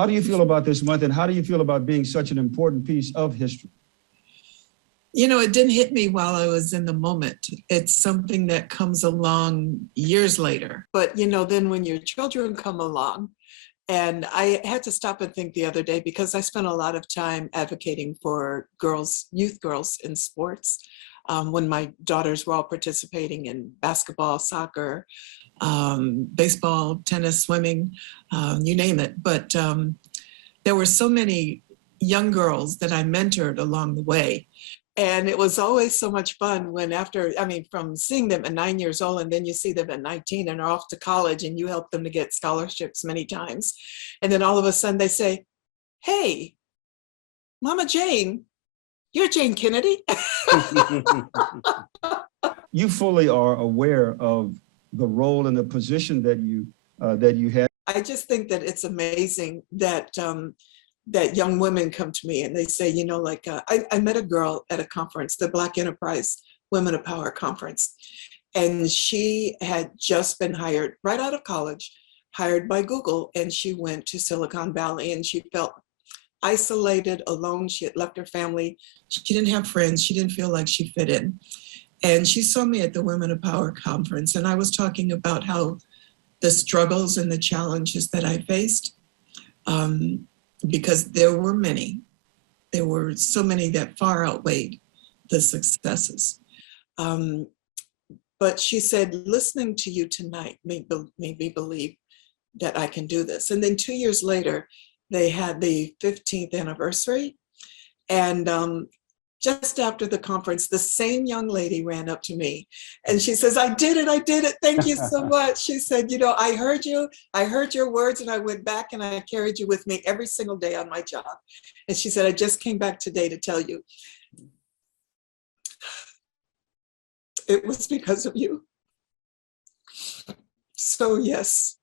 How do you feel about this month, and how do you feel about being such an important piece of history? You know, it didn't hit me while I was in the moment. It's something that comes along years later. But, you know, then when your children come along, and I had to stop and think the other day because I spent a lot of time advocating for girls, youth girls in sports. When my daughters were all participating in basketball, soccer, baseball, tennis, swimming, you name it. But there were so many young girls that I mentored along the way. And it was always so much fun when from seeing them at 9 years old, and then you see them at 19 and are off to college and you help them to get scholarships many times. And then all of a sudden they say, hey, Mama Jayne, you're Jayne Kennedy. You fully are aware of the role and the position that you have. I just think that it's amazing that that young women come to me and they say, you know, like I met a girl at a conference, the Black Enterprise Women of Power Conference, and she had just been hired right out of college, hired by Google, and she went to Silicon Valley and she felt isolated, alone. She had left her family. She didn't have friends. She didn't feel like she fit in. And she saw me at the Women of Power Conference, and I was talking about how the struggles and the challenges that I faced, because there were many. There were so many that far outweighed the successes. But she said, listening to you tonight made me believe that I can do this. And then 2 years later, they had the 15th anniversary. And just after the conference, the same young lady ran up to me and she says, I did it, thank you so much. She said, you know, I heard your words, and I went back and I carried you with me every single day on my job. And she said, I just came back today to tell you it was because of you. So yes,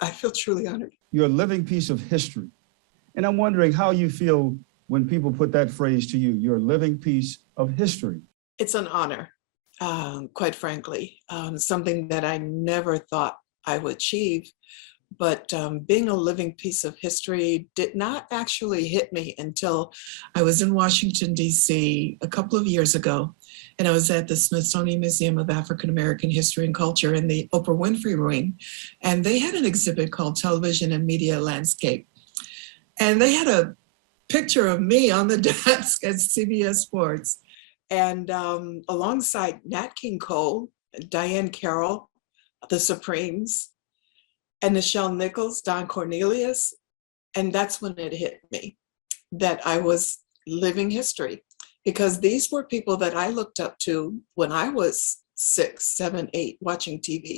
I feel truly honored. You're a living piece of history. And I'm wondering how you feel when people put that phrase to you, you're a living piece of history. It's an honor, quite frankly, something that I never thought I would achieve. But being a living piece of history did not actually hit me until I was in Washington, D.C. a couple of years ago. And I was at the Smithsonian Museum of African American History and Culture in the Oprah Winfrey Wing. And they had an exhibit called Television and Media Landscape. And they had a picture of me on the desk at CBS Sports. And alongside Nat King Cole, Diane Carroll, the Supremes, and Nichelle Nichols, Don Cornelius. And that's when it hit me that I was living history, because these were people that I looked up to when I was 6, 7, 8, watching TV.